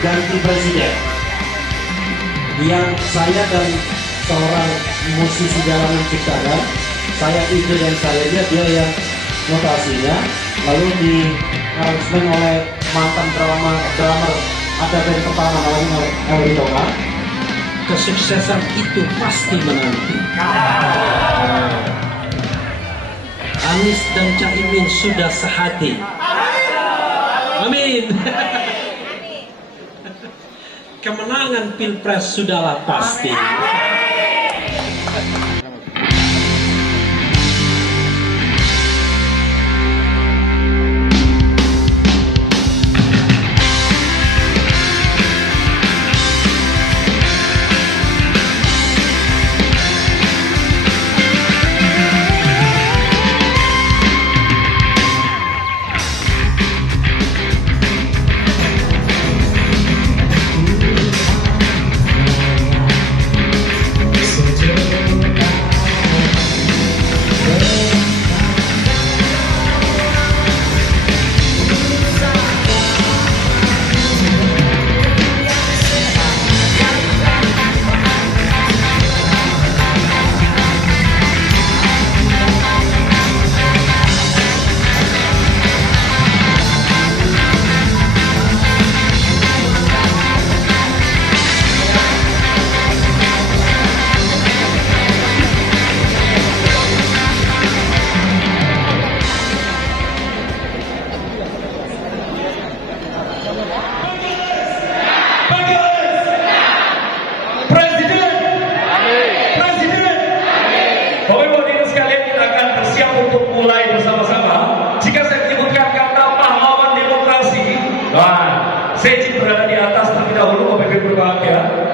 ganti presiden, yang saya dan seorang musisi jalanan ciptakan, saya ide dan saya dia yang notasinya, lalu di arrangement oleh mantan drummer ada band pertama namanya Elwi Tonga. Kesuksesan itu pasti menanti. Anies dan Caimin sudah sehati. Amin. Kemenangan Pilpres sudahlah pasti.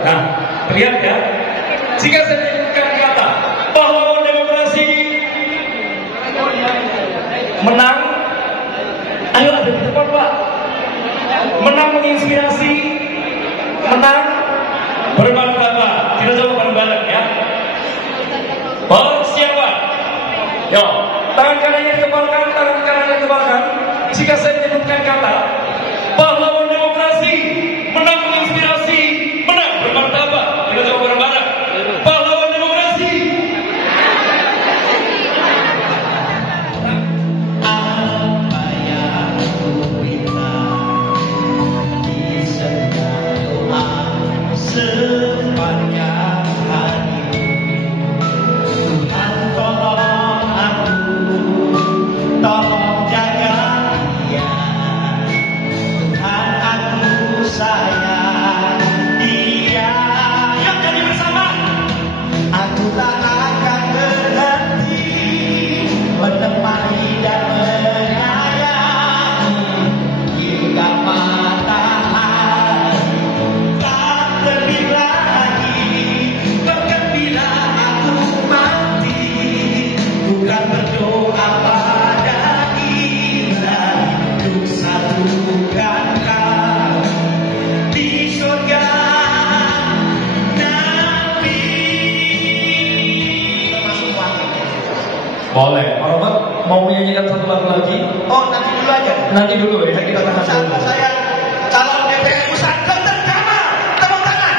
Nah, lihat ya, jika saya menyebutkan kata pahlawan demokrasi menang, ayo ada di depan Pak, menang menginspirasi, menang bermartabat. Kita coba bareng-bareng ya. Siapa? Yo, tangan kanannya tebalkan, tangan kanannya tebalkan. Jika saya menyebutkan kata pahlawan demokrasi menang menginspirasi, menang bermartabat. Kita coba bareng-bareng. Pahlawan demokrasi. Apa yang ku minta di setiap doa sepanjang hari, Tuhan tolong aku, tolong jaga dia. Tuhan aku sayang dia. Yuk jadi bersama. Aku tak akan berhenti menemani dan menyayangi hingga matahari tak terbit lagi. Bahkan bila aku mati, bukan berdoa pada ilahi untuk satukan kami di surga nanti. Boleh. Pak Robert mau menyanyikan satu lagu lagi? Oh, nanti dulu aja. Nanti dulu ya, kita tahan Saat dulu. saya calon DPR pusat, Dr. Kamal, tepuk tangan.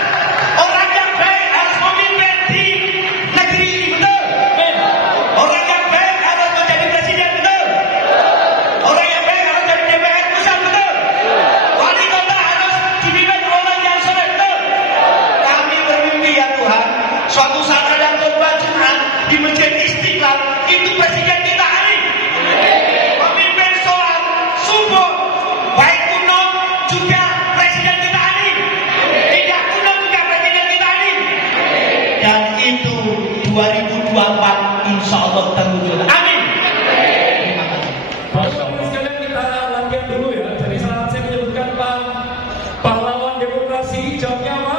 Orang yang baik harus memimpin di negeri ini, betul? Orang yang baik harus menjadi presiden, betul? Orang yang baik harus jadi DPR pusat, betul? Wali kota harus dipimpin orang yang soleh, betul? Kami bermimpi ya Tuhan, suatu saat ada khotbah Jumat di Masjid Istiqlal, itu presiden kita hari. Pemimpin sholat subuh, baik kuno juga presiden kita hari. Tidak kuno juga presiden kita hari. Dan itu 2024 insya Allah terwujud. Amin. Bapak-bapak sekalian, kita latihan dulu ya. Jadi saat saya menyebutkan pahlawan demokrasi, jawabnya apa?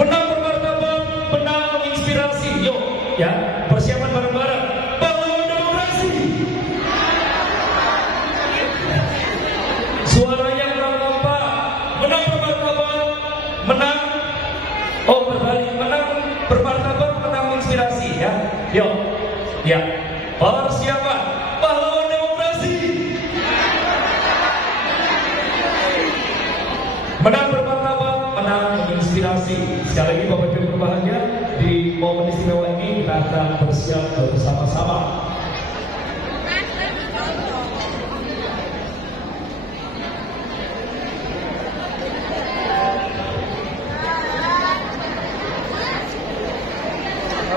Menang bermartabat, menang menginspirasi. Yuk, ya, persiapan bareng-bareng. Pahlawan demokrasi. Suaranya kurang nampak. Menang bermartabat, menang. Oh, berbalik. Menang bermartabat, menang menginspirasi ya. Yuk, ya. Persiapan. Pahlawan demokrasi. Menang bermartabat. ini kita akan bersiap bersama-sama.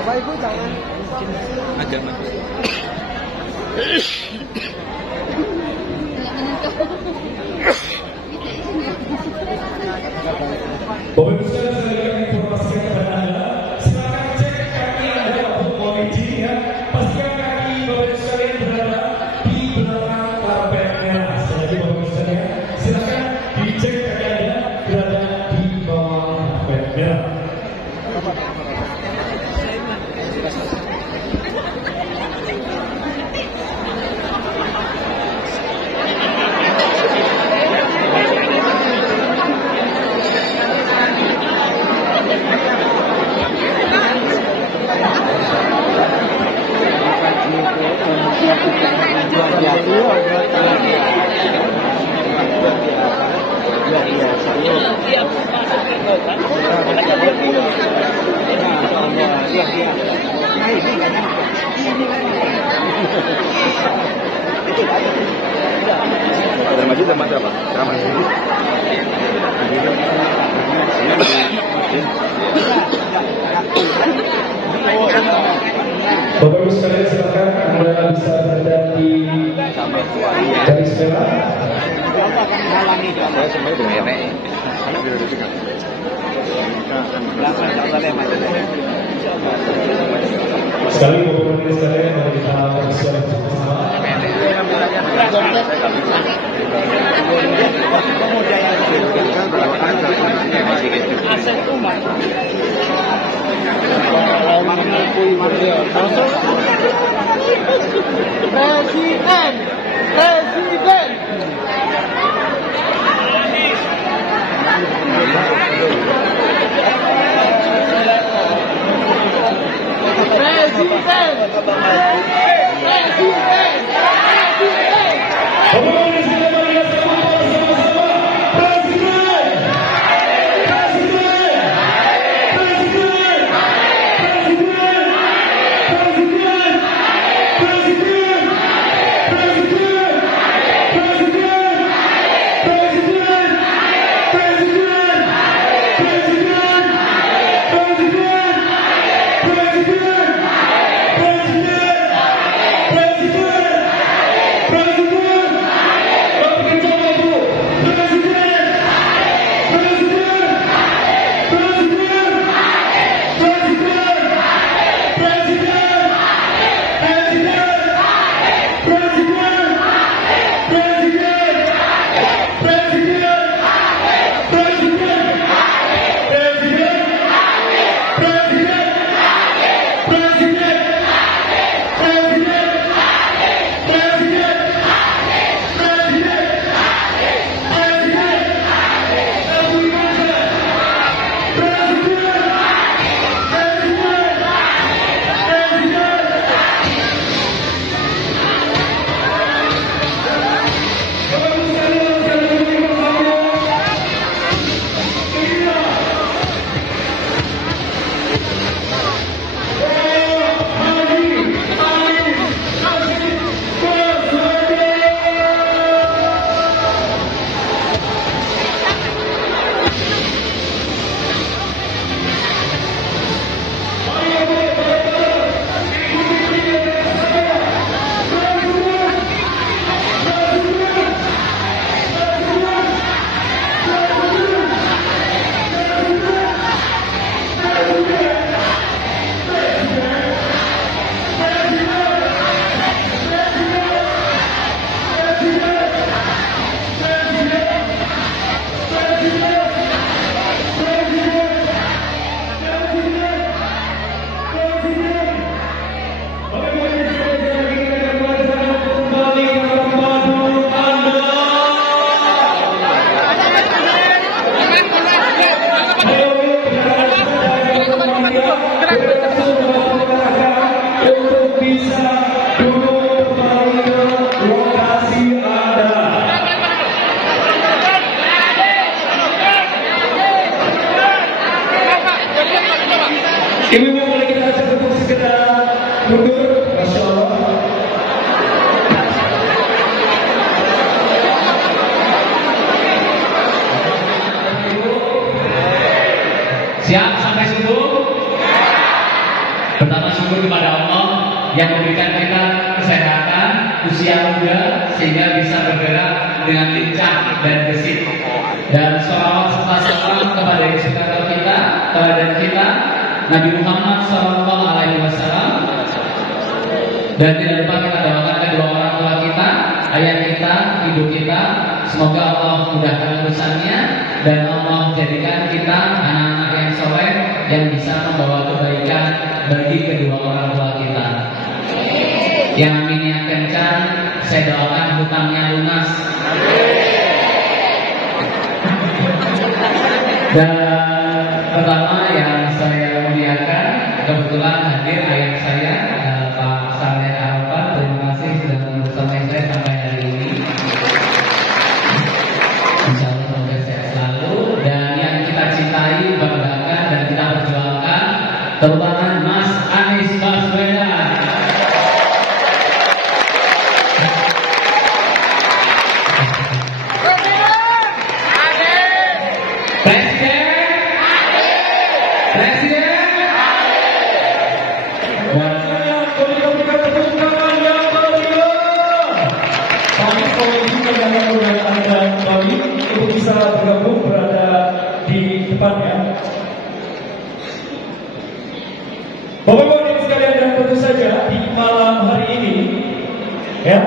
Bapak Ibu jangan agama. Bapak Ibu sekalian, saya akan informasikan kepada Anda, silakan cek kaki Anda untuk mengisi ya. Pastikan kaki Bapak Ibu sekalian berada di belakang karpet merah. Sekali lagi Bapak Ibu sekalian, silakan dicek kaki Anda berada di bawah karpet merah. Maju sama siapa? Sama sini. Bapak Ibu sekalian, silakan Anda bisa berada di garis merah. Saya sebenarnya dengan nenek. Anak sudah dekat. Sekali Bapak Ibu sekalian, mari kita bersiap bersama. Mundur, Masya Allah. Siap sampai subuh? Pertama syukur kepada Allah yang memberikan kita kesehatan, usia muda sehingga bisa bergerak dengan lincah dan gesit. Dan sholawat serta salam kepada inspirator kita, teladan kita, Nabi Muhammad SAW. Dan tidak lupa kita doakan kedua orang tua kita, ayah kita, ibu kita. Semoga Allah mudahkan urusannya dan Allah jadikan kita anak-anak yang soleh yang bisa membawa kebaikan bagi kedua orang tua kita. Yang aminnya kencang, saya doakan hutangnya lunas. Dan pertama yang saya muliakan, kebetulan hadir ayah saya, Pak Saleh Arafat. Terima kasih sudah bersama saya sampai hari ini. Insya Allah semoga sehat selalu. Dan yang kita cintai, banggakan dan kita perjuangkan, terutama Mas Anies Baswedan. Bisa bergabung berada di depannya. Bapak-bapak dan sekalian, dan tentu saja di malam hari ini, ya,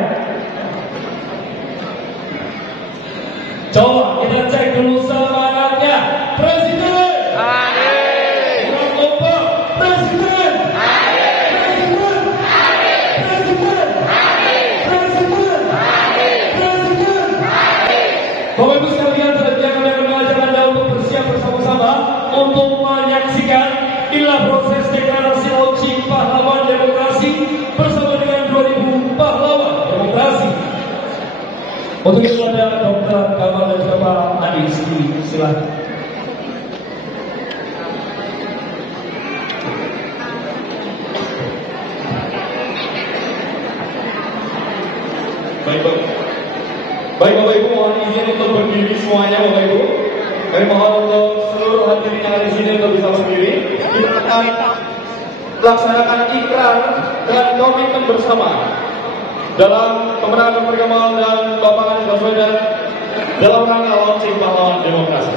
coba kita cek dulu semangatnya. Presiden, kurang kompak. Presiden, Presiden, Presiden, Presiden, Presiden. Bapak Ibu sekalian, selanjutnya kami akan mengajak Anda untuk bersiap bersama-sama untuk menyaksikan inilah proses deklarasi launching pahlawan demokrasi bersama dengan 2000 pahlawan demokrasi. Untuk itu ada Dr. Kamal dan juga Pak Anies, silakan. Baik Bapak Ibu, mohon izin untuk berdiri semuanya Bapak Ibu. Kami mohon untuk seluruh hadirin yang ada di sini untuk bisa berdiri. Kita akan melaksanakan ikrar dan komitmen bersama dalam pemenangan Dr. Kamal dan Bapak Anies Baswedan dalam rangka launching pahlawan demokrasi.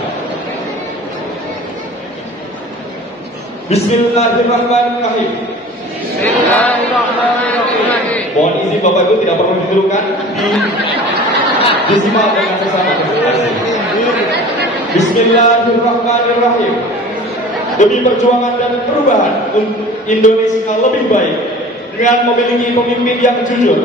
Bismillahirrahmanirrahim. Mohon izin Bapak Ibu tidak perlu didudukkan, disimak dengan sesama. Bismillahirrahmanirrahim. Demi perjuangan dan perubahan untuk Indonesia lebih baik dengan memiliki pemimpin yang jujur,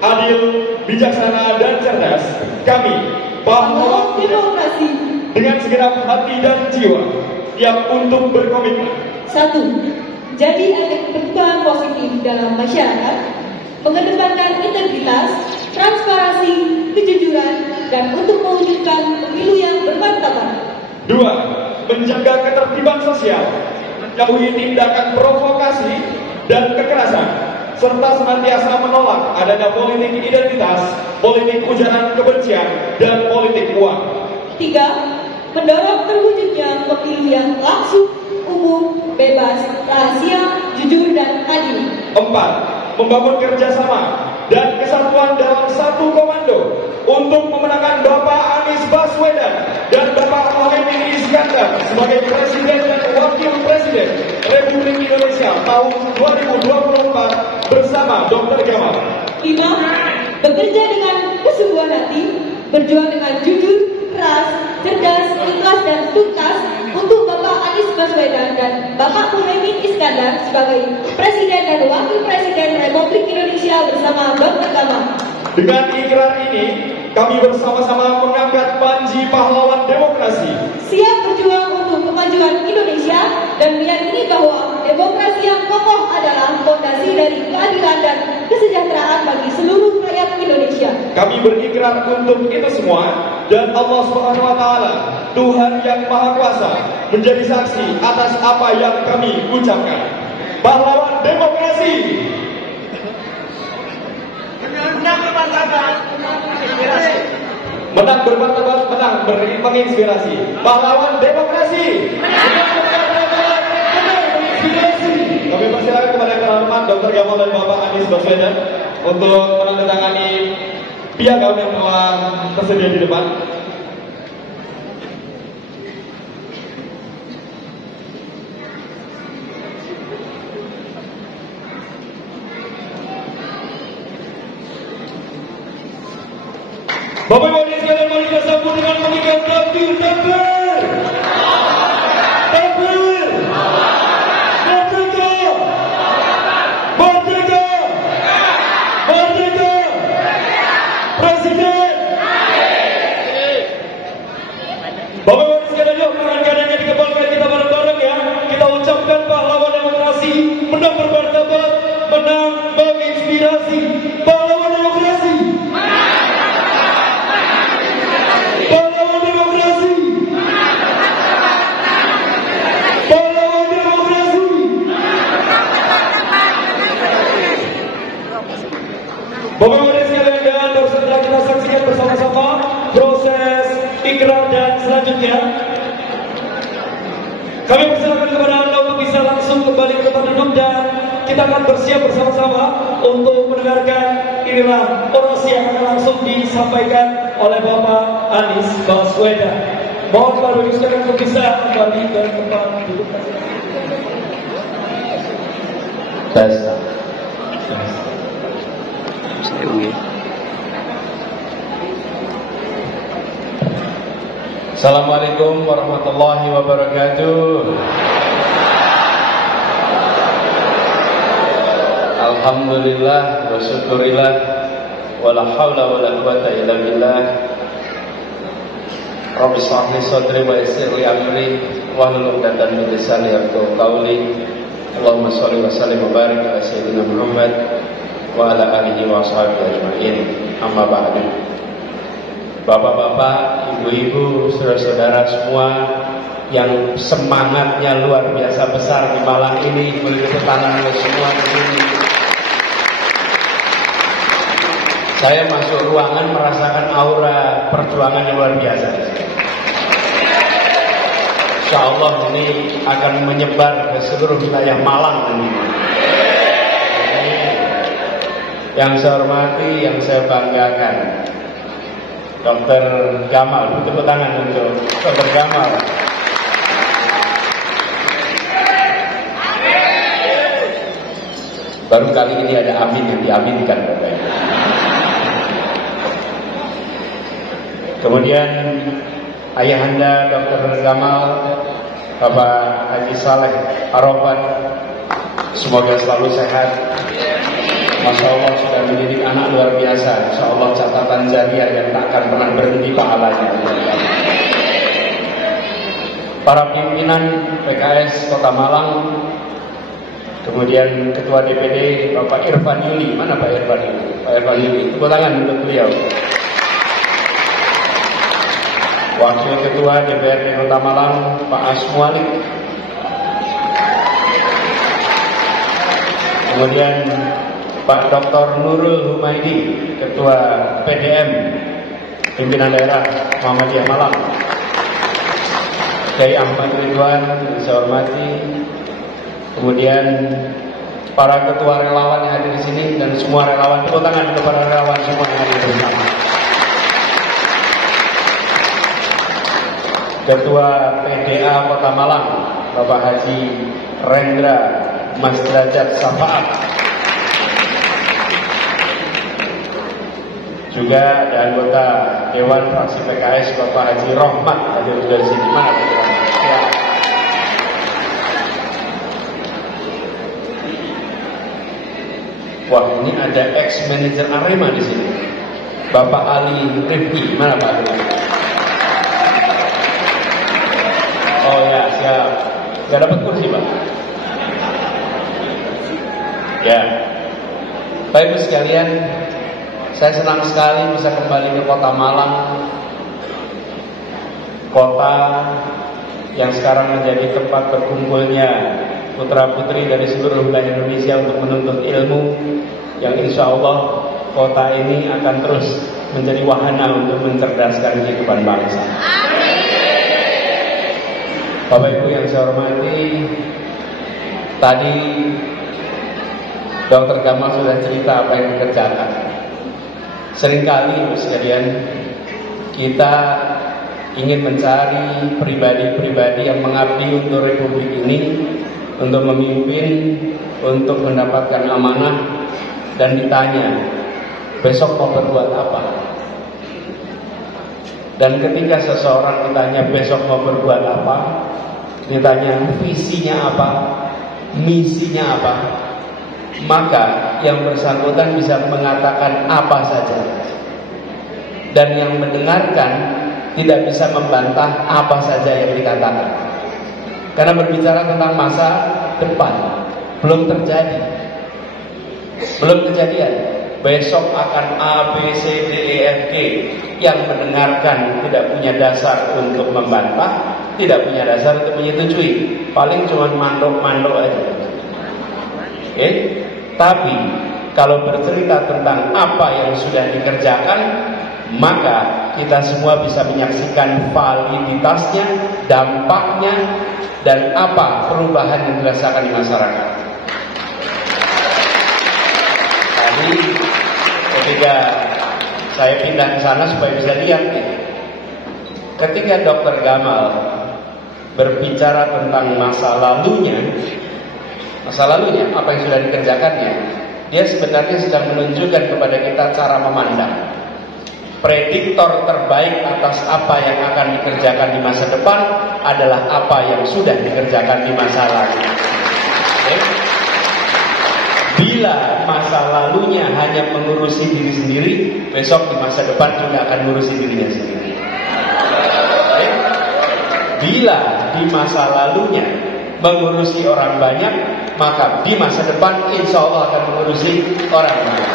adil, bijaksana dan cerdas, kami pahlawan demokrasi dengan segenap hati dan jiwa yang untuk berkomitmen. 1. Jadi ada perubahan positif dalam masyarakat, mengedepankan integritas, transparansi, kejujuran, dan untuk mewujudkan pemilu yang bermartabat. 2. Menjaga ketertiban sosial, menjauhi tindakan provokasi dan kekerasan, serta senantiasa menolak adanya politik identitas, politik ujaran kebencian, dan politik uang. 3. Mendorong terwujudnya pemilu yang langsung, umum, bebas, rahasia, jujur, dan adil. 4. Membangun kerjasama dan kesatuan dalam satu komando untuk memenangkan Bapak Anies Baswedan dan Bapak Muhaimin Iskandar sebagai Presiden dan Wakil Presiden Republik Indonesia tahun 2024 bersama Dr. Kamal. 5. Bekerja dengan kesungguhan hati, berjuang dengan jujur, keras, cerdas, ikhlas, dan tuntas untuk Bapak Anies Baswedan dan Bapak Muhaimin Iskandar sebagai Presiden dan Wakil Presiden Republik Indonesia bersama Dr. Kamal. Dengan ikrar ini, kami bersama-sama mengangkat panji pahlawan demokrasi. Siap berjuang untuk kemajuan Indonesia dan meyakini bahwa demokrasi yang kokoh adalah fondasi dari keadilan dan kesejahteraan bagi seluruh rakyat Indonesia. Kami berikrar untuk itu semua dan Allah Subhanahu wa taala, Tuhan yang Maha Kuasa, menjadi saksi atas apa yang kami ucapkan. Pahlawan demokrasi. bermartabat, inspirasi. Menang bermartabat, menang menginspirasi. Pahlawan demokrasi. Menang bermartabat, menang menginspirasi. Kami persilakan kepada yang terhormat Dr. Gamal dan Bapak Anies Baswedan untuk menandatangani piagam yang telah tersedia di depan. Bapak Ibu hadirin sekalian, mari kita sambut dengan mengikat takbir, takbir, takbir, merdeka, merdeka, merdeka, Presiden. Bapak Ibu hadirin sekalian, yuk tangan-tangannya dikepalkan kita bareng-bareng ya. Kita ucapkan pahlawan demokrasi, menang bermartabat, menang menginspirasi. Pahlawan demokrasi. Pahlawan demokrasi. Pahlawan demokrasi. Bapak Ibu hadirin sekalian, dan baru saja kita saksikan bersama-sama proses ikrar dan selanjutnya kami persilakan kepada Anda untuk bisa langsung kembali ke tempat duduk dan kita akan bersiap bersama-sama untuk mendengarkan inilah orasi yang akan langsung disampaikan oleh Bapak Anies Baswedan. Mohon baru sekalian untuk bisa kembali ke tempat duduk. Assalamualaikum warahmatullahi wabarakatuh. Alhamdulillah wa syukurillah wala haula wala quwata illa billah. Rabbi shrah li sadri wa yassir li amri wahlul 'uqdatam min lisani yafqahu qawli. Allahumma shalli wa sallim wa barik ala sayyidina Muhammad wa ala alihi wa sahbihi ajma'in. Amma ba'du. Bapak-bapak, ibu-ibu, saudara-saudara semua yang semangatnya luar biasa besar di Malang ini, boleh tepuk tangan oleh semua di sini. Saya masuk ruangan merasakan aura perjuangan yang luar biasa. Insya Allah ini akan menyebar ke seluruh wilayah Malang ini. Yang saya hormati, yang saya banggakan, Dr. Gamal, tepuk tangan untuk Dr. Gamal. Baru kali ini ada amin yang diaminkan, Bapak. Kemudian ayahanda Dr. Gamal, Bapak Haji Saleh Arafat, semoga selalu sehat. Masya Allah sudah mendidik anak luar biasa. Insya Allah catatan jariah yang tak akan pernah berhenti pahalanya. Para pimpinan PKS Kota Malang, kemudian Ketua DPD Bapak Irfan Yuli, mana Pak Irfan Yuli? Pak Irfan Yuli, tepuk tangan untuk beliau. Wakil Ketua DPRD Kota Malang Pak Asmualik. Kemudian Pak Dr. Nurul Humaidi, Ketua PDM Pimpinan Daerah Muhammadiyah Malang. Kiai Ahmad Ridwan yang saya hormati. Kemudian para ketua relawan yang hadir di sini dan semua relawan, tepuk tangan kepada relawan semua yang hadir bersama. Ketua PDA Kota Malang Bapak Haji Rendra Mas Derajat Safaat. Juga ada anggota Dewan Fraksi PKS Bapak Haji Rohmat hadir juga di sini. Mana ya. Wah, ini ada ex-manajer Arema di sini. Bapak Ali Rifki, mana Pak Ali? Oh ya, siap. Gak dapat kursi Pak. Ya. Baik sekalian, saya senang sekali bisa kembali ke Kota Malang, kota yang sekarang menjadi tempat berkumpulnya putra-putri dari seluruh wilayah Indonesia untuk menuntut ilmu yang insya Allah kota ini akan terus menjadi wahana untuk mencerdaskan kehidupan bangsa. Bapak Ibu yang saya hormati, tadi Dr. Gamal sudah cerita apa yang dikerjakan. Seringkali sekalian kita ingin mencari pribadi-pribadi yang mengabdi untuk Republik ini, untuk memimpin, untuk mendapatkan amanah, dan ditanya, besok mau berbuat apa? Dan ketika seseorang ditanya besok mau berbuat apa, ditanya visinya apa, misinya apa, maka yang bersangkutan bisa mengatakan apa saja, dan yang mendengarkan tidak bisa membantah apa saja yang dikatakan. Karena berbicara tentang masa depan belum terjadi, belum kejadian. Besok akan A, B, C, D, E, F, G. Yang mendengarkan tidak punya dasar untuk membantah, tidak punya dasar untuk menyetujui. Paling cuma mandok-mandok aja. Oke? Tapi kalau bercerita tentang apa yang sudah dikerjakan, maka kita semua bisa menyaksikan validitasnya, dampaknya, dan apa perubahan yang dirasakan di masyarakat. Tadi ketika saya pindah ke sana supaya bisa lihat nih, ketika Dr. Gamal berbicara tentang masa lalunya apa yang sudah dikerjakannya, dia sebenarnya sedang menunjukkan kepada kita cara memandang. Prediktor terbaik atas apa yang akan dikerjakan di masa depan adalah apa yang sudah dikerjakan di masa lalu. Okay? Bila masa lalunya hanya mengurusi diri sendiri, besok di masa depan juga akan mengurusi dirinya sendiri. Okay? Bila di masa lalunya mengurusi orang banyak, maka di masa depan insya Allah akan mengurusi orang banyak.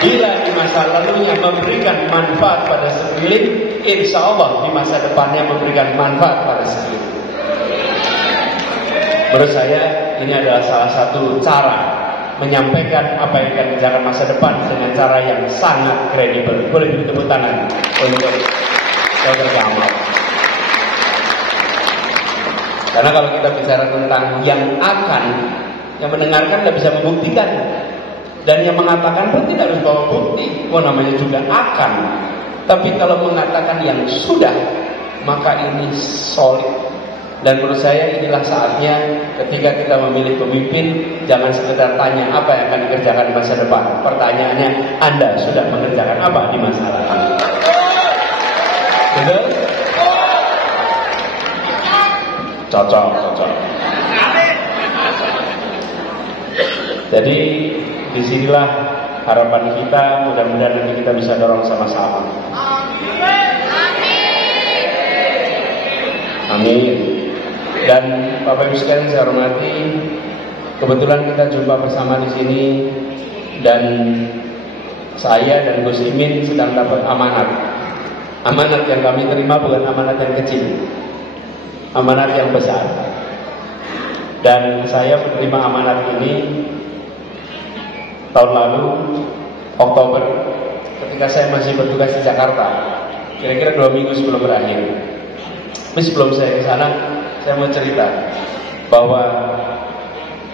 Bila di masa lalunya memberikan manfaat pada sekeliling, insya Allah di masa depannya memberikan manfaat pada sekeliling. Menurut saya ini adalah salah satu cara menyampaikan apa yang akan dikerjakan masa depan dengan cara yang sangat kredibel. Boleh beri tepuk tangan untuk Dr. Gamal. Karena kalau kita bicara tentang yang akan, yang mendengarkan tidak bisa membuktikan. Dan yang mengatakan pun tidak harus bawa bukti. Namanya juga akan. Tapi kalau mengatakan yang sudah, maka ini solid. Dan menurut saya inilah saatnya ketika kita memilih pemimpin, jangan sekedar tanya apa yang akan dikerjakan di masa depan. Pertanyaannya, Anda sudah mengerjakan apa di masa lalu? Betul? Cocok. Jadi disinilah harapan kita, mudah-mudahan nanti kita bisa dorong sama-sama. Amin. Dan Bapak Ibu sekalian saya hormati, kebetulan kita jumpa bersama di sini dan saya dan Gus Imin sedang dapat amanat. Amanat yang kami terima bukan amanat yang kecil, amanat yang besar. Dan saya menerima amanat ini tahun lalu Oktober ketika saya masih bertugas di Jakarta, kira-kira 2 minggu sebelum berakhir. Tapi sebelum saya ke sana, saya mau cerita bahwa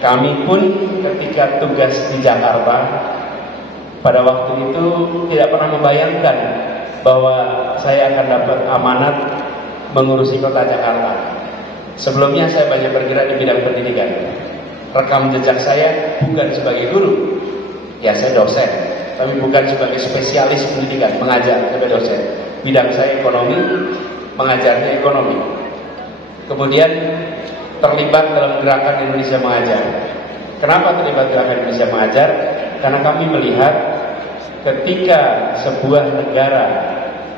kami pun ketika tugas di Jakarta pada waktu itu tidak pernah membayangkan bahwa saya akan dapat amanat mengurusi kota Jakarta. Sebelumnya saya banyak bergerak di bidang pendidikan. Rekam jejak saya bukan sebagai guru, ya saya dosen, tapi bukan sebagai spesialis pendidikan, mengajar sebagai dosen. Bidang saya ekonomi, mengajarnya ekonomi. Kemudian terlibat dalam gerakan Indonesia Mengajar. Kenapa terlibat gerakan Indonesia Mengajar? Karena kami melihat ketika sebuah negara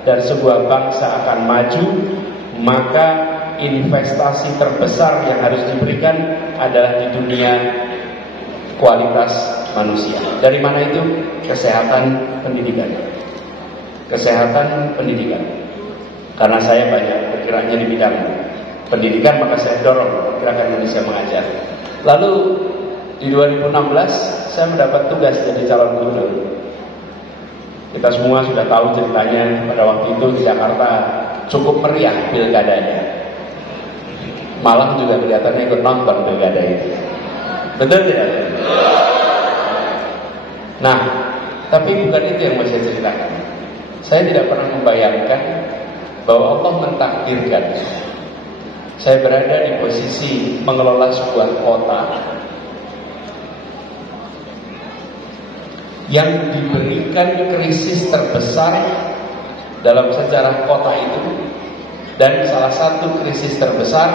dan sebuah bangsa akan maju, maka investasi terbesar yang harus diberikan adalah di dunia kualitas manusia. Dari mana itu? Kesehatan pendidikan. Kesehatan pendidikan. Karena saya banyak bergeraknya di bidang pendidikan, maka saya dorong gerakan Indonesia Mengajar. Lalu Di 2016 saya mendapat tugas jadi calon gubernur. Kita semua sudah tahu ceritanya, pada waktu itu di Jakarta cukup meriah pilkadanya. Malang juga kelihatannya ikut nonton pilkada itu. Betul tidak? Nah, tapi bukan itu yang mau saya ceritakan. Saya tidak pernah membayangkan bahwa Allah mentakdirkan saya berada di posisi mengelola sebuah kota yang diberikan krisis terbesar dalam sejarah kota itu, dan salah satu krisis terbesar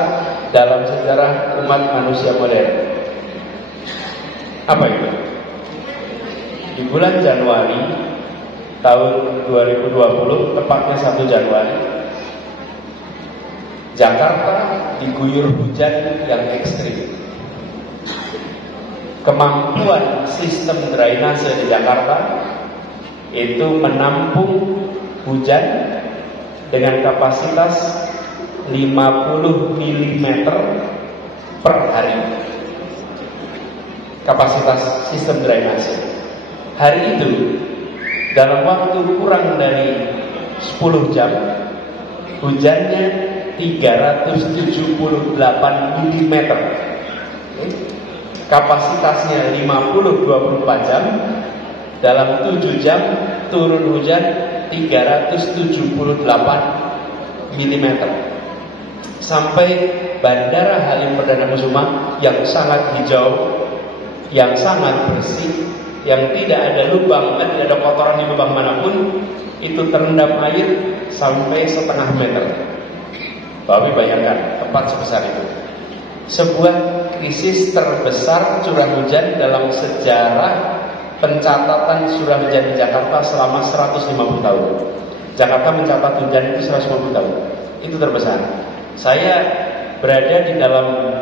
dalam sejarah umat manusia modern. Apa itu? Di bulan Januari tahun 2020, tepatnya 1 Januari, Jakarta diguyur hujan yang ekstrim. Kemampuan sistem drainase di Jakarta itu menampung hujan dengan kapasitas 50 mm per hari. Kapasitas sistem drainase. Hari itu dalam waktu kurang dari 10 jam hujannya 378 mm. Kapasitasnya 50-24 jam. Dalam 7 jam turun hujan 378 mm. Sampai Bandara Halim Perdana Kusuma yang sangat hijau, yang sangat bersih, yang tidak ada lubang dan tidak ada kotoran di lubang manapun, itu terendam air sampai setengah meter. Bapak bayangkan tempat sebesar itu. Sebuah krisis terbesar curah hujan dalam sejarah pencatatan curah hujan di Jakarta selama 150 tahun. Jakarta mencatat hujan itu 150 tahun. Itu terbesar. Saya berada di dalam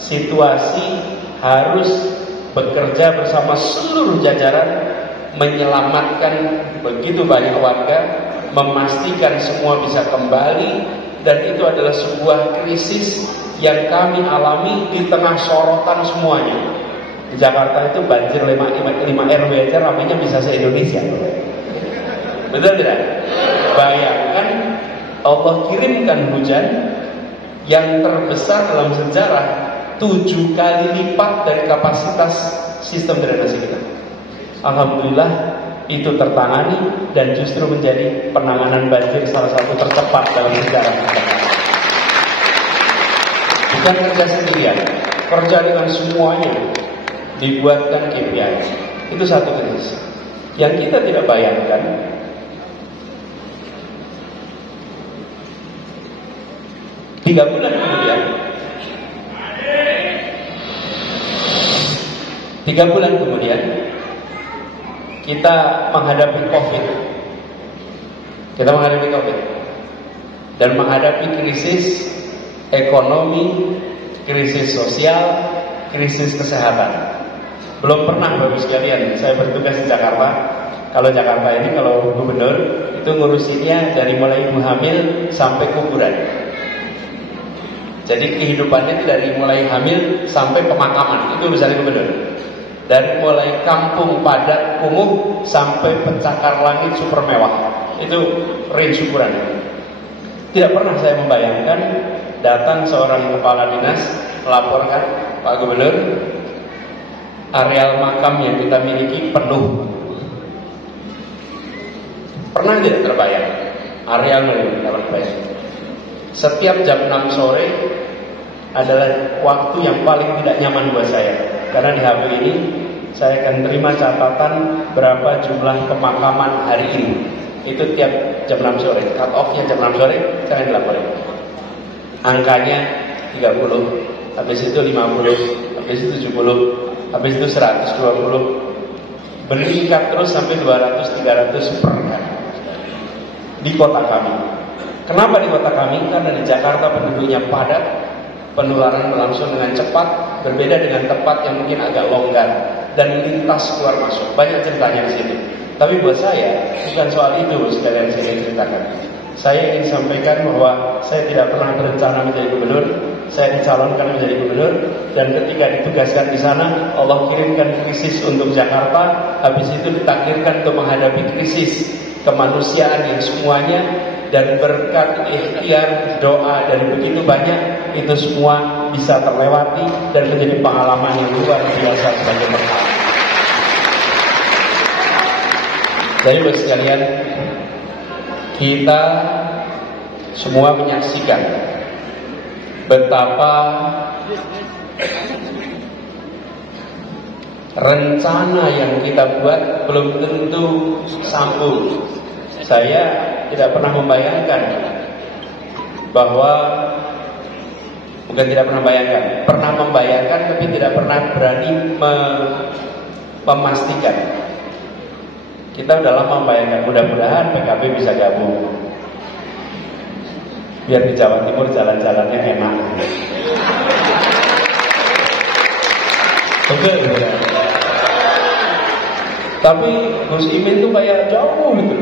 situasi harus bekerja bersama seluruh jajaran menyelamatkan begitu banyak warga, memastikan semua bisa kembali, dan itu adalah sebuah krisis yang kami alami di tengah sorotan semuanya. Di Jakarta itu banjir 5 RW aja ramainya bisa se-Indonesia. Betul tidak? Bayangkan Allah kirimkan hujan yang terbesar dalam sejarah 7 kali lipat dari kapasitas sistem drainase kita. Alhamdulillah itu tertangani dan justru menjadi penanganan banjir salah satu tercepat dalam sejarah kita. Bukan kerja sendirian, kerja dengan semuanya, dibuatkan KPI. Itu satu krisis yang kita tidak bayangkan. Tiga bulan kemudian kita menghadapi COVID. Dan menghadapi krisis ekonomi, krisis sosial, krisis kesehatan. Belum pernah Bapak sekalian saya bertugas di Jakarta. Kalau Jakarta ini, kalau gubernur itu ngurusinnya dari mulai ibu hamil sampai kuburan. Jadi kehidupannya itu dari mulai hamil sampai pemakaman. Itu misalnya gubernur. Dari mulai kampung padat kumuh sampai pencakar langit super mewah. Itu range ukurannya. Tidak pernah saya membayangkan datang seorang kepala dinas melaporkan, Pak Gubernur, areal makam yang kita miliki penuh. Pernah tidak terbayang? Areal yang tidak terbayang. Setiap jam 6 sore adalah waktu yang paling tidak nyaman buat saya. Karena di HP ini saya akan terima catatan berapa jumlah pemakaman hari ini. Itu tiap jam 6 sore. Cut off-nya jam 6 sore saya akan laporin. Angkanya 30, habis itu 50, habis itu 70, habis itu 120. Meningkat terus sampai 200-300 per hari di kota kami. Kenapa di kota kami? Karena di Jakarta penduduknya padat, penularan berlangsung dengan cepat, berbeda dengan tempat yang mungkin agak longgar dan lintas keluar masuk. Banyak ceritanya di sini. Tapi buat saya bukan soal itu sekalian saya ingin ceritakan. Saya ingin sampaikan bahwa saya tidak pernah berencana menjadi gubernur. saya dicalonkan menjadi gubernur, dan ketika ditugaskan di sana, Allah kirimkan krisis untuk Jakarta. Habis itu ditakdirkan untuk menghadapi krisis kemanusiaan yang semuanya, dan berkat ikhtiar doa dari begitu banyak, itu semua bisa terlewati dan menjadi pengalaman yang luar biasa sebagai bekal. Jadi bos sekalian, kita semua menyaksikan betapa rencana yang kita buat belum tentu sambung. Saya tidak pernah membayangkan bahwa, bukan tidak pernah pernah membayangkan tapi tidak pernah berani memastikan. Kita udah lama membayangkan, mudah-mudahan PKB bisa gabung, biar di Jawa Timur jalan-jalannya enak. Betul. Tapi Gus Imin tuh kayak jauh gitu,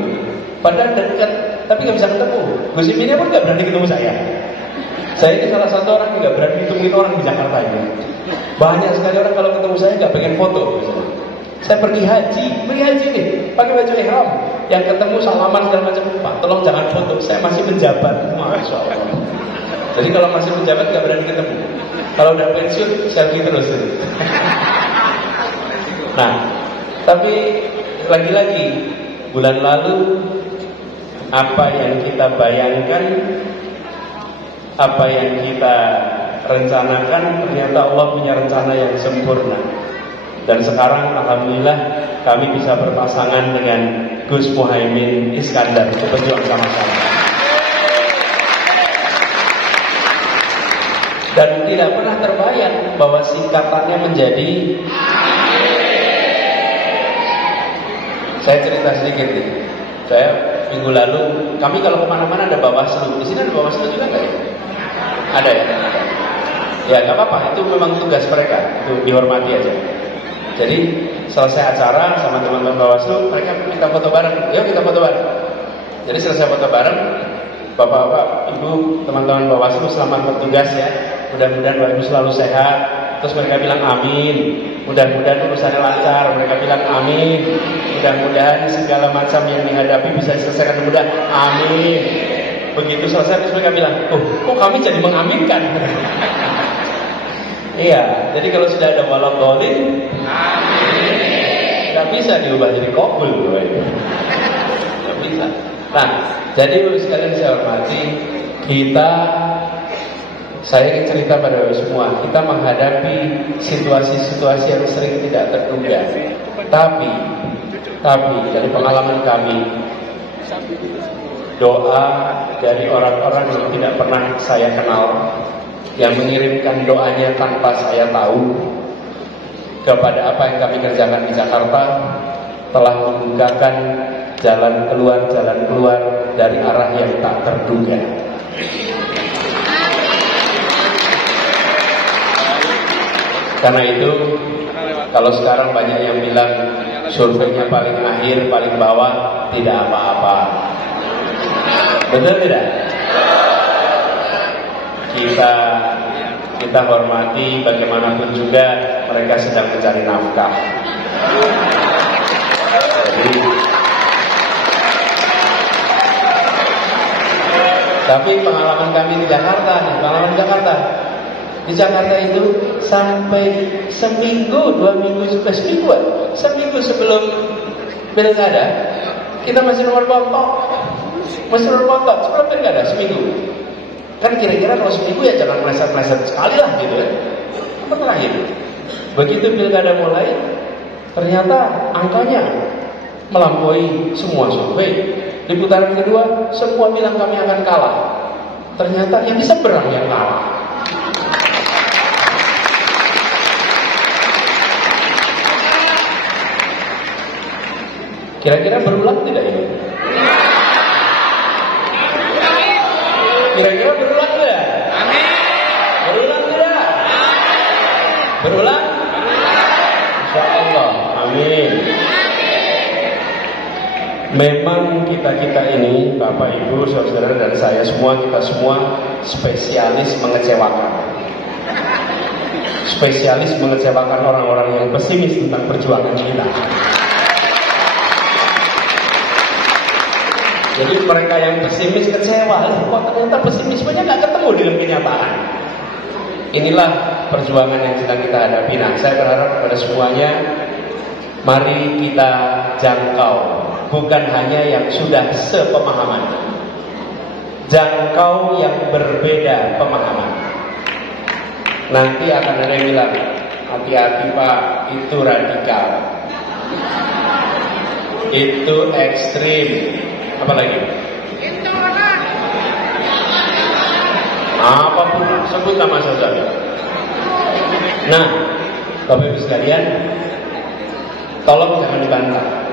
padahal dekat, tapi nggak bisa ketemu. Gus Iminnya pun nggak berani ketemu saya. Saya ini salah satu orang yang nggak berani ketemu orang di Jakarta ini. Banyak sekali orang kalau ketemu saya nggak pengen foto. Saya pergi haji nih, pakai baju ihram, yang ketemu salaman segala macam. Pak, tolong jangan foto, saya masih menjabat. Masya Allah. Jadi kalau masih menjabat nggak berani ketemu. Kalau udah pensiun selfie terus. Nah, tapi lagi-lagi bulan lalu apa yang kita bayangkan, apa yang kita rencanakan, ternyata Allah punya rencana yang sempurna. Dan sekarang alhamdulillah kami bisa berpasangan dengan Gus Muhaimin Iskandar, berjuang sama-sama. Dan tidak pernah terbayang bahwa singkatannya menjadi. Saya cerita sedikit nih. Saya minggu lalu, kami kalau kemana-mana ada Bawaslu. Di sini ada Bawaslu juga nggak ya? Ada ya? Ya nggak apa-apa, itu memang tugas mereka, itu dihormati aja. Jadi selesai acara sama teman-teman Bawaslu, mereka minta foto bareng. Yuk kita foto bareng. Jadi selesai foto bareng, Bapak-bapak, Ibu, teman-teman Bawaslu, selamat bertugas ya. Mudah-mudahan Bapak Ibu selalu sehat. Terus mereka bilang amin. Mudah-mudahan urusannya lancar. Mereka bilang amin. Mudah-mudahan segala macam yang dihadapi bisa diselesaikan mudah. Amin. Begitu selesai terus mereka bilang, kok kami jadi mengaminkan? Iya, jadi kalau sudah ada waladhdallin, nggak bisa diubah jadi qabul, nggak bisa. Nah, jadi sekalian saya hormati, saya ingin cerita pada semua, kita menghadapi situasi-situasi yang sering tidak terduga. Tapi dari pengalaman kami, doa dari orang-orang yang tidak pernah saya kenal, yang mengirimkan doanya tanpa saya tahu kepada apa yang kami kerjakan di Jakarta, telah membukakan jalan keluar dari arah yang tak terduga. Karena itu, kalau sekarang banyak yang bilang surveinya paling akhir, paling bawah, tidak apa-apa. Betul tidak? Kita hormati, bagaimanapun juga mereka sedang mencari nafkah. Jadi, tapi pengalaman kami di Jakarta, di Jakarta itu sampai seminggu, 2 minggu, seminggu sebelum pilkada, kita masih nomor pontok, sebelum pilkada seminggu. Kan kira-kira kalau seminggu ya jangan meleset-meleset sekali lah gitu ya. Apa terakhir? Begitu pilkada mulai, ternyata angkanya melampaui semua survei. Di putaran kedua, semua bilang kami akan kalah. Ternyata yang di seberang yang kalah. Kira-kira berulang tidak ini? Kira-kira berulang tidak? Amin. Berulang tidak? Berulang? Insya Allah. Amin. Memang kita ini, Bapak Ibu, saudara dan saya semua, kita semua spesialis mengecewakan. spesialis mengecewakan orang-orang yang pesimis tentang perjuangan kita. Jadi mereka yang pesimis kecewa, kok ternyata pesimismenya nggak ketemu dengan kenyataan. Inilah perjuangan yang sedang kita hadapi. Nah, saya berharap kepada semuanya, mari kita jangkau, bukan hanya yang sudah sepemahaman, jangkau yang berbeda pemahaman. Nanti akan ada yang bilang, hati-hati Pak, itu radikal, itu ekstrim, apa lagi? Apapun, sebut nama saudara. Nah, Bapak Ibu sekalian, tolong jangan dibantah.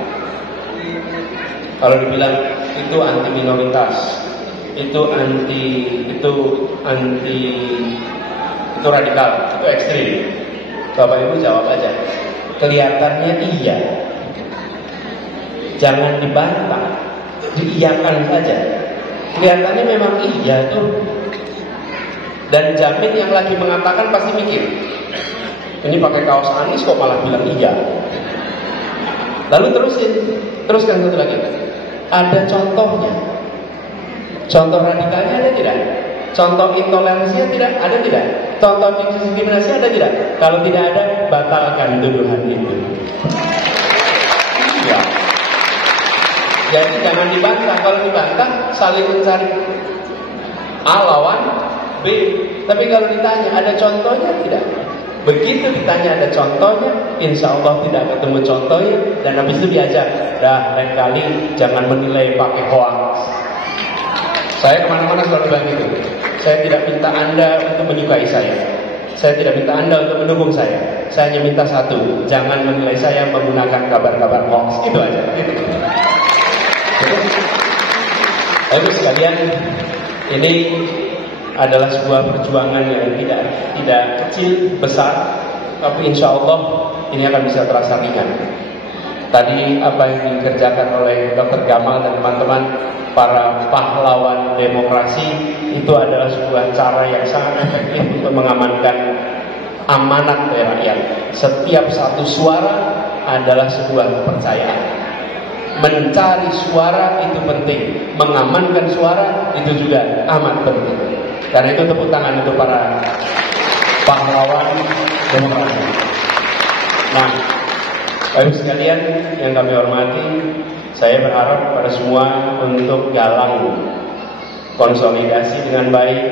Kalau dibilang itu anti minoritas, itu radikal, itu ekstrim, Bapak Ibu jawab aja, kelihatannya iya. Jangan dibantah, diiyakan saja. Kelihatannya memang iya tuh. Dan jamin yang lagi mengatakan pasti mikir, ini pakai kaos Anies kok malah bilang iya. Lalu teruskan satu lagi. Ada contohnya. Contoh radikalnya ada tidak? Contoh intoleransinya tidak? Ada tidak? Contoh diskriminasi ada tidak? Kalau tidak ada, batalkan tuduhan itu. Iya. Jadi jangan dibantah. Kalau dibantah, saling mencari A lawan B. Tapi kalau ditanya ada contohnya tidak? Begitu ditanya ada contohnya, insya Allah tidak ketemu contohnya. Dan habis itu diajak, dah lain kali jangan menilai pakai hoax. Saya kemana-mana selalu bilang gitu. Saya tidak minta Anda untuk menyukai saya. Saya tidak minta Anda untuk mendukung saya. Saya hanya minta satu, jangan menilai saya menggunakan kabar-kabar hoax. Itu aja. Lalu sekalian, ini adalah sebuah perjuangan yang tidak kecil, besar, tapi insya Allah ini akan bisa terasa ringan. Tadi apa yang dikerjakan oleh Dr. Gamal dan teman-teman para pahlawan demokrasi itu adalah sebuah cara yang sangat efektif untuk mengamankan amanat dari rakyat. Setiap satu suara adalah sebuah kepercayaan. Mencari suara itu penting, mengamankan suara itu juga amat penting. Karena itu tepuk tangan untuk para pahlawan demokrasi. Nah, Bapak sekalian yang kami hormati, saya berharap pada semua untuk galang konsolidasi dengan baik.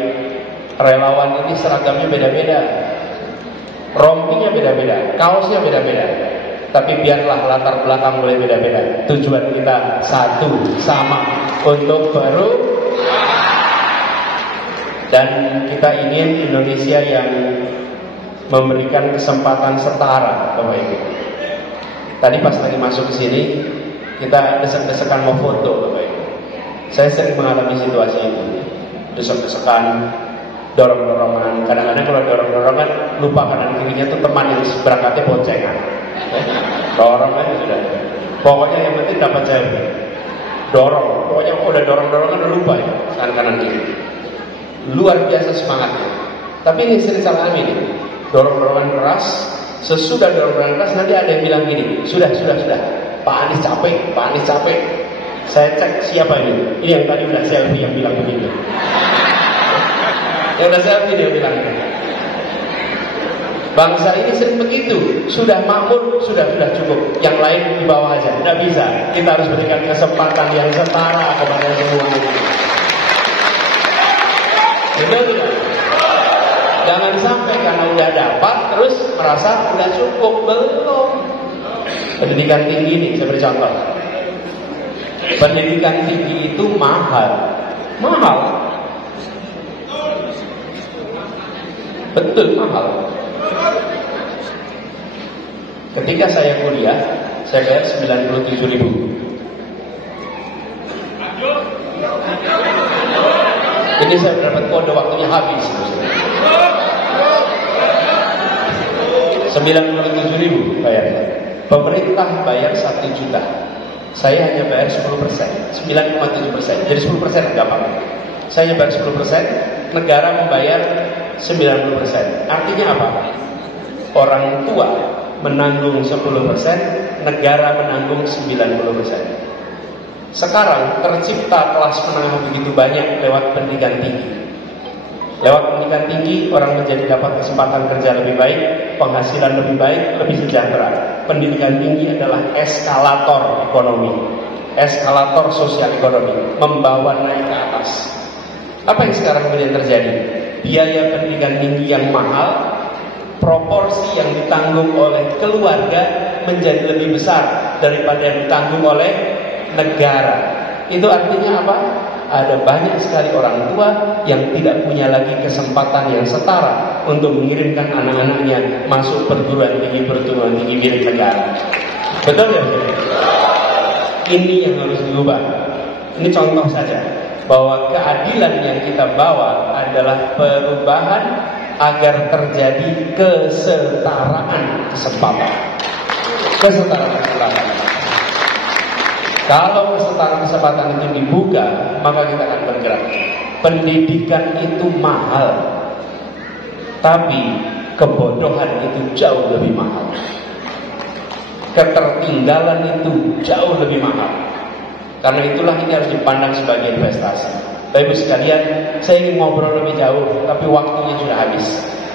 Relawan ini seragamnya beda-beda, rompinya beda-beda, kaosnya beda-beda. Tapi biarlah latar belakang boleh beda-beda. Tujuan kita satu, sama, untuk dan kita ingin Indonesia yang memberikan kesempatan setara, Bapak Ibu. Tadi pas lagi masuk ke sini, kita desek-desekan mau foto, Bapak Ibu. Saya sering mengalami situasi itu. Desek-desekan, dorong-dorongan. Kadang-kadang kalau dorong-dorongan, lupa kanan kirinya tuh teman yang berangkatnya boncengan. Dorong aja sudah. Pokoknya yang penting dapat cewek. Dorong. Pokoknya udah dorong-dorongan udah lupa ya, kanan kiri. Luar biasa semangatnya. Tapi ini sering salah amini. Dorong-dorongan keras. Sesudah dorong-dorongan keras nanti ada yang bilang gini, sudah. Pak Anies capek. Saya cek siapa ini. Ini yang tadi udah selfie yang bilang begitu. Yang udah selfie dia bilang. Bangsa ini sering begitu. Sudah makmur, sudah cukup. Yang lain di bawah aja. Tidak bisa. Kita harus berikan kesempatan yang setara kepada semua. Betul tidak? Jangan sampai karena udah dapat terus merasa udah cukup. Belum. Pendidikan tinggi ini saya beri contoh. Pendidikan tinggi itu mahal. Betul mahal. Ketika saya kuliah, saya bayar 97.000. Ini saya dapat kode waktunya habis. 97.000 bayar. Pemerintah bayar 1 juta. Saya hanya bayar 10%, 9,7%. Jadi 10% gampang. Saya hanya bayar 10%, negara membayar 90%. Artinya apa? orang tua menanggung 10%, negara menanggung 90%. Sekarang tercipta kelas menengah begitu banyak lewat pendidikan tinggi. Lewat pendidikan tinggi, orang menjadi dapat kesempatan kerja lebih baik, penghasilan lebih baik, lebih sejahtera. Pendidikan tinggi adalah eskalator ekonomi, eskalator sosial ekonomi, membawa naik ke atas. Apa yang sekarang kemudian terjadi? Biaya pendidikan tinggi yang mahal, proporsi yang ditanggung oleh keluarga menjadi lebih besar daripada yang ditanggung oleh negara. Itu artinya apa? Ada banyak sekali orang tua yang tidak punya lagi kesempatan yang setara untuk mengirimkan anak-anaknya masuk perguruan tinggi milik negara. Betul ya? Ini yang harus diubah. Ini contoh saja bahwa keadilan yang kita bawa adalah perubahan agar terjadi kesetaraan kesempatan. Kesetaraan kesempatan. Kalau kesetaraan kesempatan itu dibuka, maka kita akan bergerak. Pendidikan itu mahal, tapi kebodohan itu jauh lebih mahal. Ketertinggalan itu jauh lebih mahal. Karena itulah ini harus dipandang sebagai investasi. Bapak Ibu sekalian, saya ingin ngobrol lebih jauh, tapi waktunya sudah habis.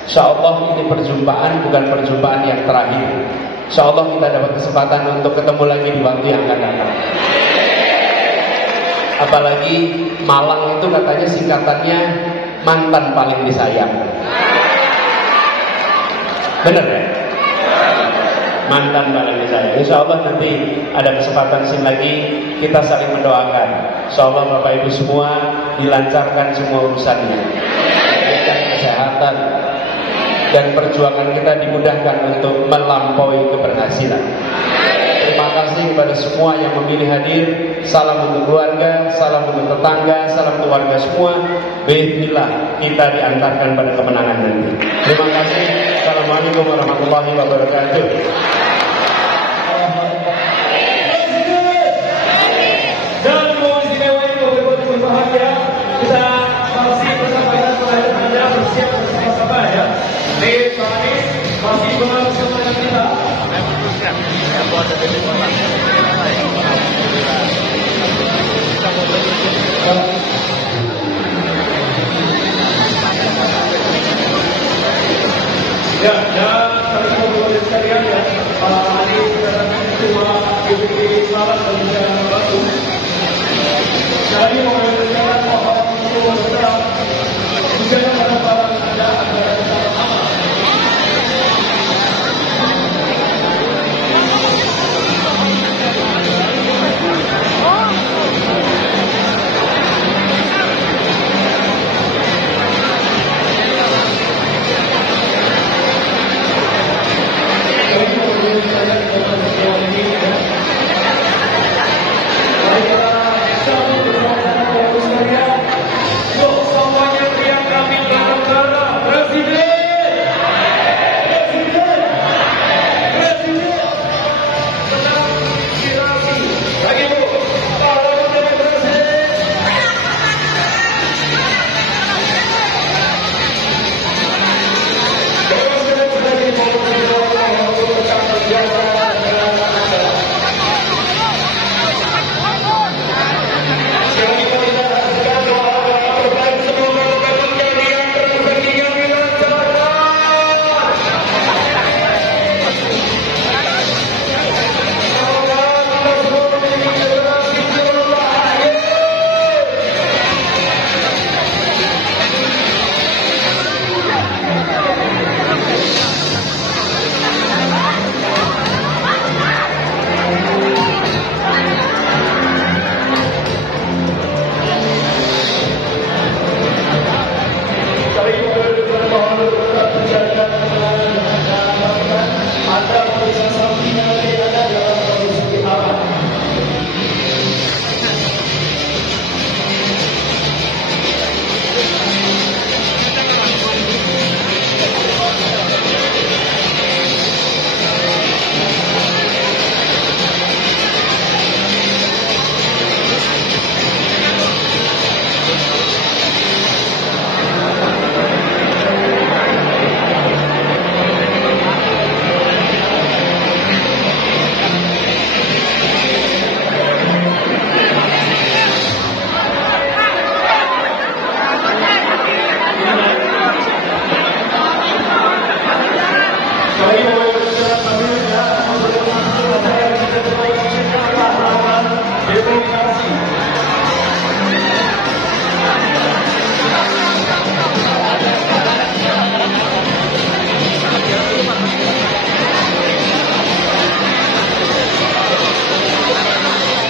InsyaAllah ini perjumpaan bukan perjumpaan yang terakhir. InsyaAllah kita dapat kesempatan untuk ketemu lagi di waktu yang akan datang. Apalagi Malang itu katanya singkatannya mantan paling disayang. Benar ya? Mantan paling disayang. InsyaAllah nanti ada kesempatan sini lagi, kita saling mendoakan. InsyaAllah Bapak Ibu semua dilancarkan semua urusannya, diberikan kesehatan, dan perjuangan kita dimudahkan untuk melampaui keberhasilan. Terima kasih kepada semua yang memilih hadir. Salam untuk keluarga, salam untuk tetangga, salam keluarga semua. Bismillah, kita diantarkan pada kemenangan nanti. Terima kasih. Assalamualaikum warahmatullahi wabarakatuh. Dan mohon istimewa ini berbahagia. Kita masih bersamaan pada Anda bersiap bersama-sama ya. Baik, Pak Anies masih bersama dengan kita. Ya, dan kami semua sekalian ya.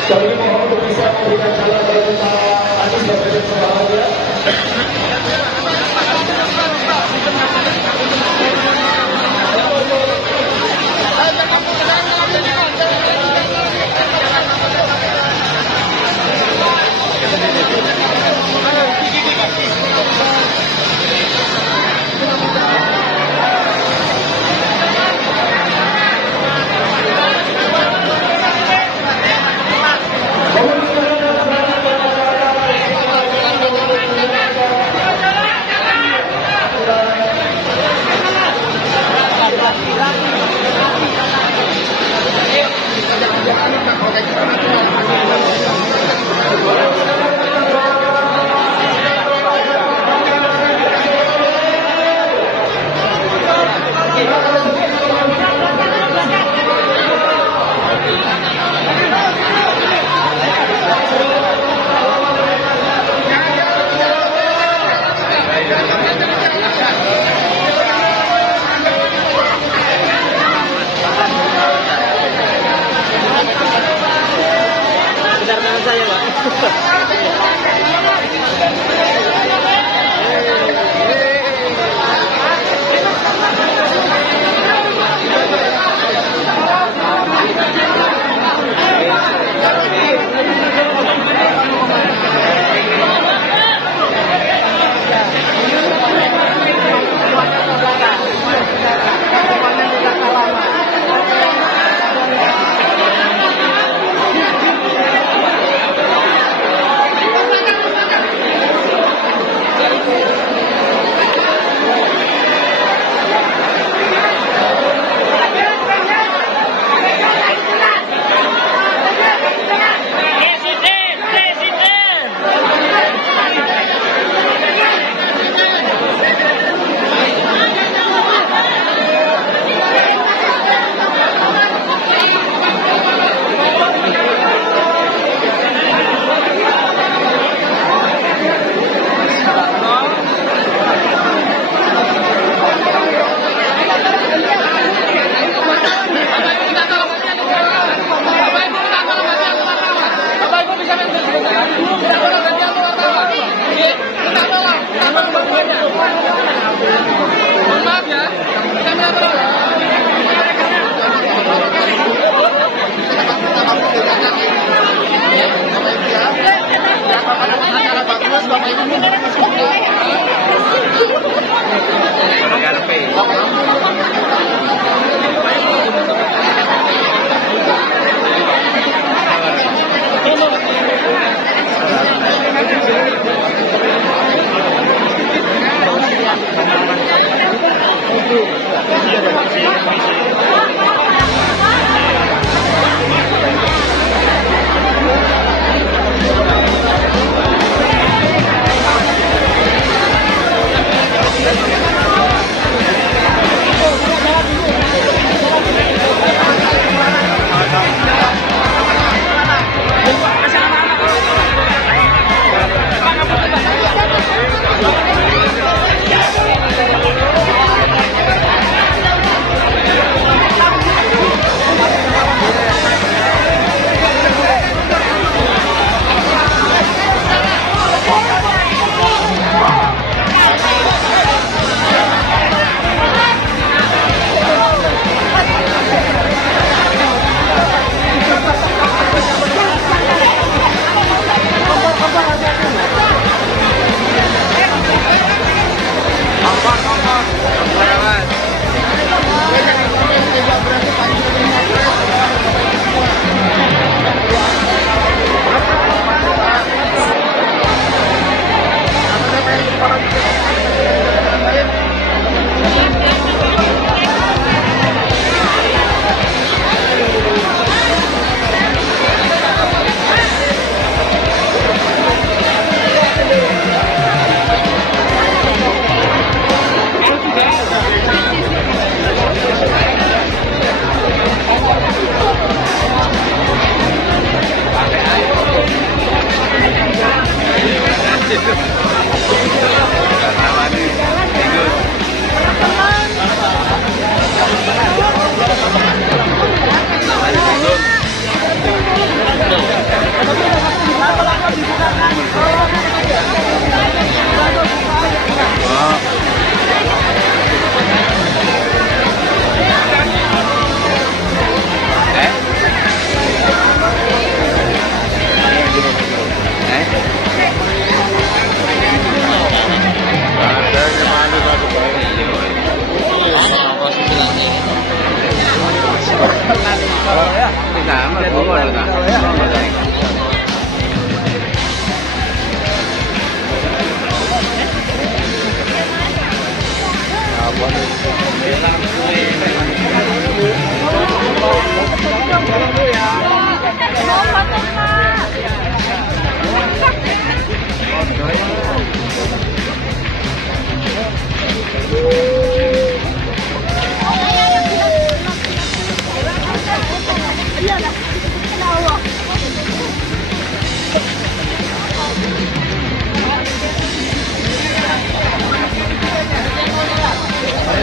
Kami mohon untuk bisa memberikan jalan bagi Pak Anies Baswedan sebahagia.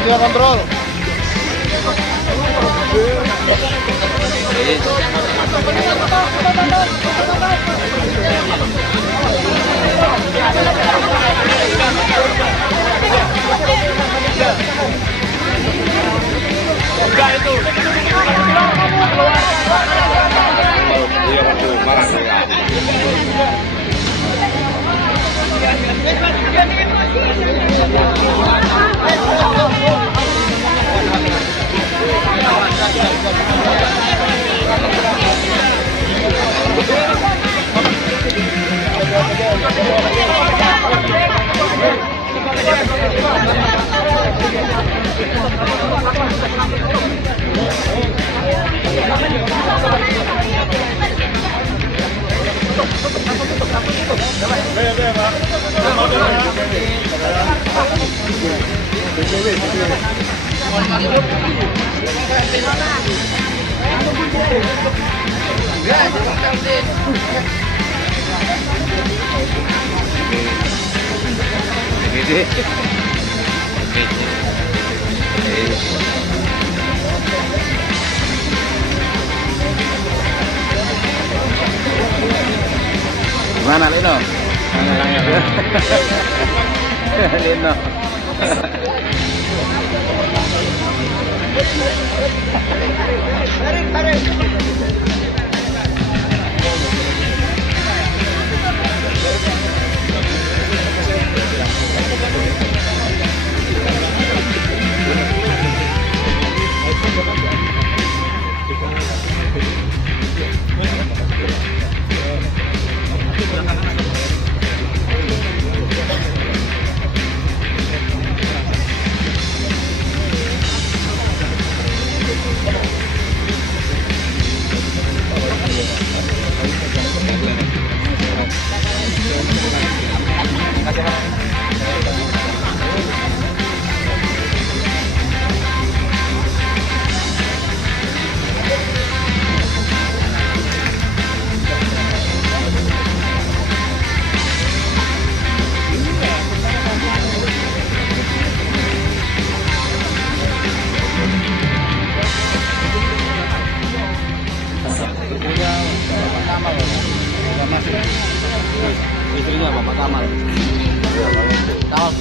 Dia kontrol. Enggak itu. Iya, waduh, marah. Gimana Lino? Lino. Istrinya Bapak Kamal. Kamal.